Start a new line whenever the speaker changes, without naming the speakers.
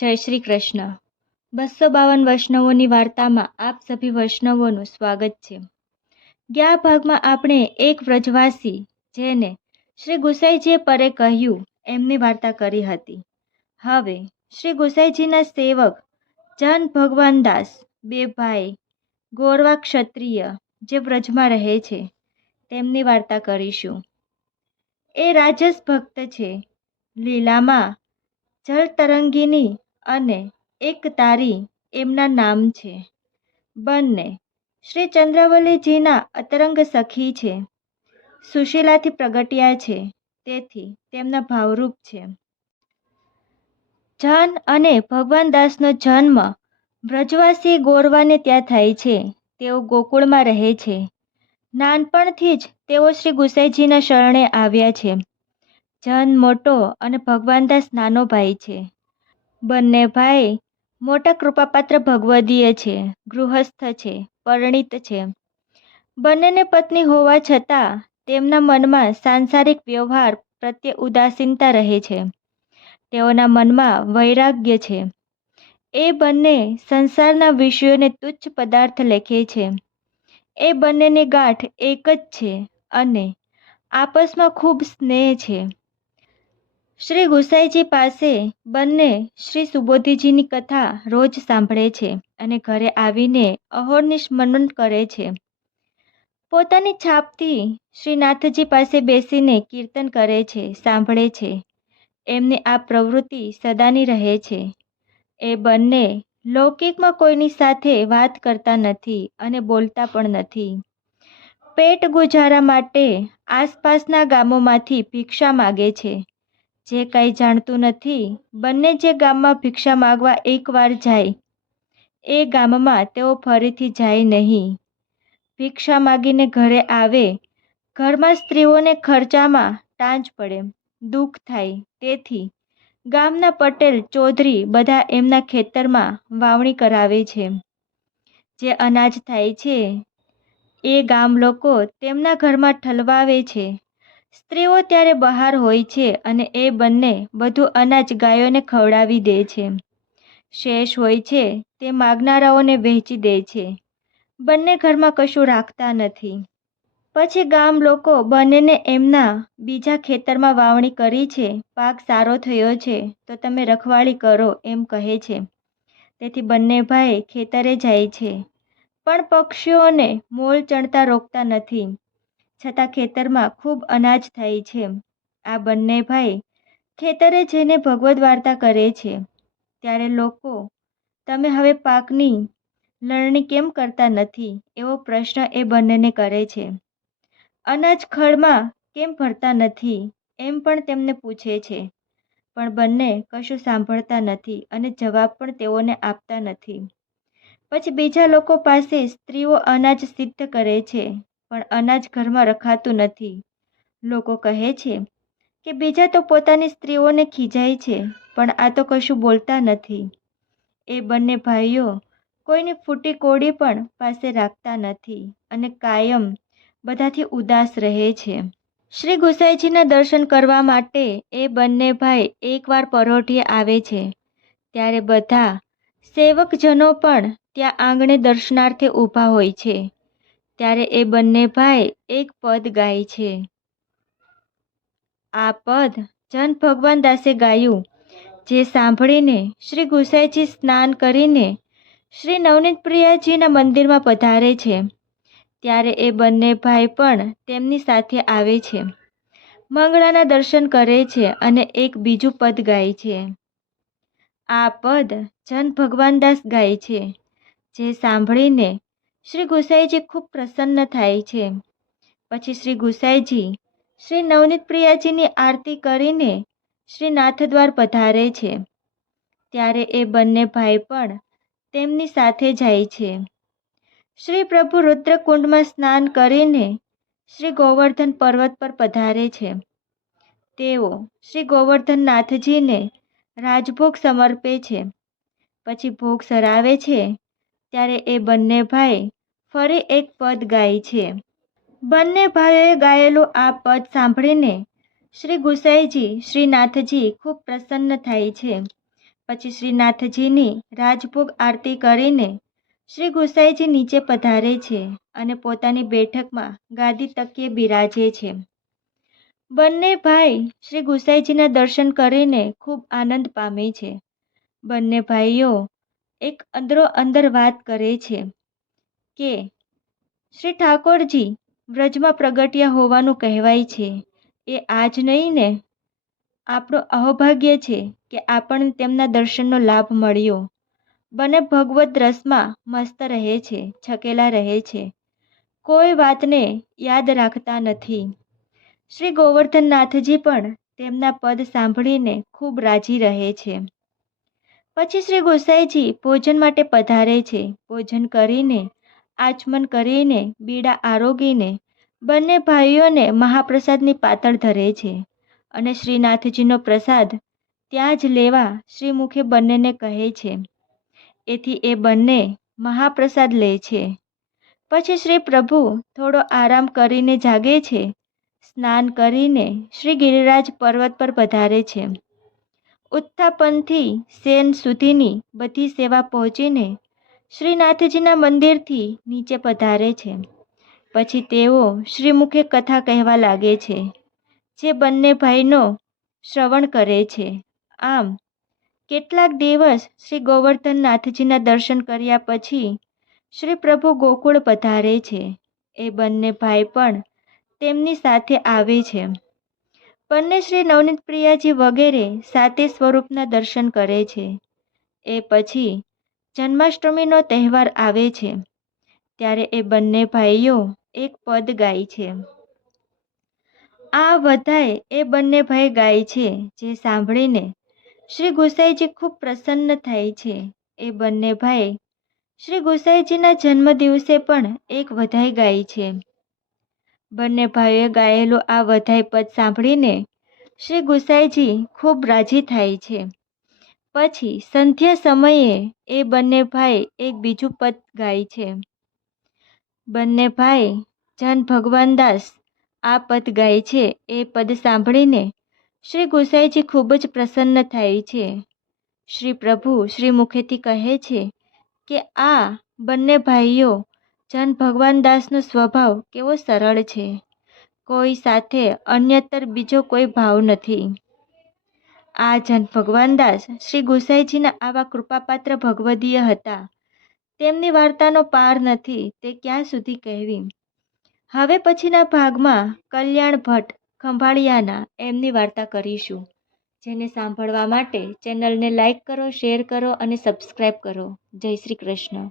જય શ્રી કૃષ્ણ. બસો બાવન વૈષ્ણવોની વાર્તામાં આપ સભી વૈષ્ણવોનું સ્વાગત છે. ગયા ભાગમાં આપણે એક વ્રજવાસી જેને શ્રી ગુસાઈજીએ પરે કહ્યું, એમની વાર્તા કરી હતી. હવે શ્રી ગુસાઈજીના સેવક જન ભગવાન દાસ, બે ભાઈ, ગોરવા ક્ષત્રિય જે વ્રજમાં રહે છે, તેમની વાર્તા કરીશું. એ રાજસ ભક્ત છે. લીલામાં જલતરંગીની અને એક તારી એમના નામ છે. બંને શ્રી ચંદ્રવલ્લીજીના અતરંગ સખી છે. સુશીલાથી પ્રગટ્યા છે. તેથી તેમના ભાવરૂપ છે. જન અને ભગવાન દાસનો જન્મ વ્રજવાસી ગોરવાને ત્યાં થાય છે. તેઓ ગોકુળમાં રહે છે. નાનપણથી જ તેઓ શ્રી ગુસાઈજીના શરણે આવ્યા છે. જન મોટો અને ભગવાનદાસ નાનો ભાઈ છે. બંને ભાઈ મોટા કૃપાપાત્ર ભગવદીય છે, ગૃહસ્થ છે, પરણિત છે. બંનેને પત્ની હોવા છતાં તેમના મનમાં સાંસારિક વ્યવહાર પ્રત્યે ઉદાસીનતા રહે છે. તેઓના મનમાં વૈરાગ્ય છે. એ બંને સંસારના વિષયોને તુચ્છ પદાર્થ લેખે છે. એ બંનેની ગાંઠ એક જ છે અને આપસમાં ખૂબ સ્નેહ છે. શ્રી ગુસાઈજી પાસે બંને શ્રી સુબોધીજીની કથા રોજ સાંભળે છે અને ઘરે આવીને અહોર્નિશ મનન કરે છે. પોતાની છાપથી શ્રીનાથજી પાસે બેસીને કીર્તન કરે છે, સાંભળે છે. એમની આ પ્રવૃત્તિ સદાની રહે છે. એ બંને લૌકિકમાં કોઈની સાથે વાત કરતા નથી અને બોલતા પણ નથી. પેટ ગુજારા માટે આસપાસના ગામોમાંથી ભિક્ષા માગે છે. જે કાંઈ જાણતું નથી, બંને જે ગામમાં ભિક્ષા માગવા એકવાર જાય, એ ગામમાં તેઓ ફરીથી જાય નહીં. ભિક્ષા માગીને ઘરે આવે, ઘરમાં સ્ત્રીઓને ખર્ચામાં ટાંચ પડે, દુઃખ થાય. તેથી, ગામના પટેલ ચૌધરી બધા એમના ખેતરમાં વાવણી કરાવે છે. જે અનાજ થાય છે, એ ગામ લોકો તેમના ઘરમાં ઠલવાવે છે. સ્ત્રીઓ ત્યારે બહાર હોય છે અને એ બંને બધું અનાજ ગાયોને ખવડાવી દે છે. શેષ હોય છે, તે માગનારાઓને વહેંચી દે છે. બંને ઘરમાં કશું રાખતા નથી. પછી ગામ લોકો બંનેને એમના બીજા ખેતરમાં વાવણી કરી છે. પાક સારો થયો છે, તો તમે રખવાળી કરો એમ કહે છે. તેથી બંને ભાઈ ખેતરે જાય છે. પણ પક્ષીઓને મોલ ચણતા રોકતા નથી. છતાં ખેતરમાં ખૂબ અનાજ થાય છે. આ બંને ભાઈ ખેતરે જઈને ભગવદ્ વાર્તા કરે છે. ત્યારે લોકો, તમે હવે પાકની લણણી કેમ કરતા નથી? એવો પ્રશ્ન એ બંનેને કરે છે. અનાજ ખળમાં કેમ ભરતા નથી? એમ પણ તેમને પૂછે છે. પણ બંને કશું સાંભળતા નથી અને જવાબ પણ તેઓને આપતા નથી. પછી બીજા લોકો પાસે સ્ત્રીઓ અનાજ સિદ્ધ કરે છે. પણ અનાજ ઘરમાં રખાતું નથી. લોકો કહે છે કે બીજા તો પોતાની સ્ત્રીઓને ખીજાય છે, પણ આ તો કશું બોલતા નથી. એ બંને ભાઈઓ કોઈની ફૂટી કોડી પણ પાસે રાખતા નથી અને કાયમ બધાથી ઉદાસ રહે છે. શ્રી ગુસાઈજીના દર્શન કરવા માટે એ બંને ભાઈ એકવાર પરોઢીએ આવે છે, ત્યારે બધા સેવકજનો પણ ત્યાં આંગણે દર્શનાર્થે ઊભા હોય છે. ત્યારે એ બંને ભાઈ એક પદ ગાય છે. આ પદ જન ભગવાન દાસે ગાયું, જે સાંભળીને શ્રી ગુસાઈજી સ્નાન કરીને શ્રી નવનીત પ્રિયાજીના મંદિરમાં પધારે છે. ત્યારે એ બંને ભાઈ પણ તેમની સાથે આવે છે. મંગળાના દર્શન કરે છે અને એક બીજું પદ ગાય છે. આ પદ જન ભગવાનદાસ ગાય છે, જે સાંભળીને શ્રી ગુસાઈજી ખૂબ પ્રસન્ન થાય છે. પછી શ્રી ગુસાઈજી શ્રી નવનીત પ્રિયાજીની આરતી કરીને શ્રી નાથદ્વાર પધારે છે. ત્યારે એ બંને ભાઈ પણ તેમની સાથે જાય છે. શ્રી પ્રભુ રુદ્રકુંડમાં સ્નાન કરીને શ્રી ગોવર્ધન પર્વત પર પધારે છે. તેઓ શ્રી ગોવર્ધનનાથજીને રાજભોગ સમર્પે છે. પછી ભોગ સરાવે છે. ત્યારે એ બંને ભાઈ ફરી એક પદ ગાય છે. બંને ભાઈઓએ ગાયેલું આ પદ સાંભળીને શ્રી ગુસાઈજી શ્રીનાથજી ખૂબ પ્રસન્ન થાય છે. પછી શ્રીનાથજીની રાજભોગ આરતી કરીને શ્રી ગુસાઈજી નીચે પધારે છે અને પોતાની બેઠકમાં ગાદી તકીએ બિરાજે છે. બંને ભાઈ શ્રી ગુસાઈજીના દર્શન કરીને ખૂબ આનંદ પામે છે. બંને ભાઈઓ એક અંદરો અંદર વાત કરે છે. કે, શ્રી ઠાકોરજી, વ્રજમાં પ્રગટ્યા હોવાનું કહેવાય છે. એ આજ નહીં ને? આપણું અહોભાગ્ય છે કે આપણને તેમના દર્શનનો લાભ મળ્યો. બંને ભગવત રસમાં મસ્ત રહે છે, છકેલા રહે છે. કોઈ વાતને યાદ રાખતા નથી. શ્રી ગોવર્ધનનાથજી પણ તેમના પદ સાંભળીને ખૂબ રાજી રહે છે. પછી શ્રી ગોસાઈજી ભોજન માટે પધારે છે. ભોજન કરીને આચમન કરીને, બીડા આરોગીને, બંને ભાઈઓને મહાપ્રસાદની પાતળ ધરે છે અને શ્રીનાથજીનો પ્રસાદ ત્યાં જ લેવા શ્રીમુખે બંનેને કહે છે. એથી એ બંને મહાપ્રસાદ લે છે. પછી શ્રી પ્રભુ થોડો આરામ કરીને જાગે છે, સ્નાન કરીને શ્રી ગિરિરાજ પર્વત પર પધારે છે. ઉત્થાપનથી સેન સુધીની બધી સેવા પહોંચીને શ્રીનાથજીના મંદિરથી નીચે પધારે છે. પછી તેઓ શ્રીમુખે કથા કહેવા લાગે છે, જે બંને ભાઈનો શ્રવણ કરે છે. આમ, કેટલાક દિવસ શ્રી ગોવર્ધનનાથજીના દર્શન કર્યા પછી શ્રી પ્રભુ ગોકુળ પધારે છે. એ બંને ભાઈ પણ તેમની સાથે આવે છે. બંને શ્રી નવનીત પ્રિયાજી વગેરે સાતે સ્વરૂપના દર્શન કરે છે. એ પછી જન્માષ્ટમીનો તહેવાર આવે છે, ત્યારે એ બંને ભાઈઓ એક પદ ગાય છે. આ વધાય એ બંને ભાઈ ગાય છે, જે સાંભળીને શ્રી ગુસાઈજી ખૂબ પ્રસન્ન થાય છે. એ બંને ભાઈ શ્રી ગુસાઈજીના જન્મદિવસે પણ એક વધાઈ ગાય છે. બંને ભાઈઓએ ગાયેલું આ વધાઈ પદ સાંભળીને શ્રી ગુસાઈજી ખૂબ રાજી થાય છે. પછી સંધ્યા સમયે એ બંને ભાઈ એક બીજું પદ ગાય છે. બંને ભાઈ, જન ભગવાનદાસ આ પદ ગાય છે. એ પદ સાંભળીને શ્રી ગુસાઈજી ખૂબ જ પ્રસન્ન થાય છે. શ્રી પ્રભુ શ્રી મુખેથી કહે છે કે, આ બંને ભાઈઓ જન ભગવાનદાસનો સ્વભાવ કેવો સરળ છે. કોઈ સાથે અન્યતર બીજો કોઈ ભાવ નથી. આ જન ભગવાનદાસ શ્રી ગુસાઈજીના આવા કૃપાપાત્ર ભગવદીય હતા. તેમની વાર્તાનો પાર નથી, તે ક્યાં સુધી કહેવી? હવે પછીના ભાગમાં કલ્યાણ ભટ્ટ ખંભાળિયાના એમની વાર્તા કરીશું. જેને સાંભળવા માટે ચેનલને લાઈક કરો, શેર કરો અને સબસ્ક્રાઈબ કરો. જય શ્રી કૃષ્ણ.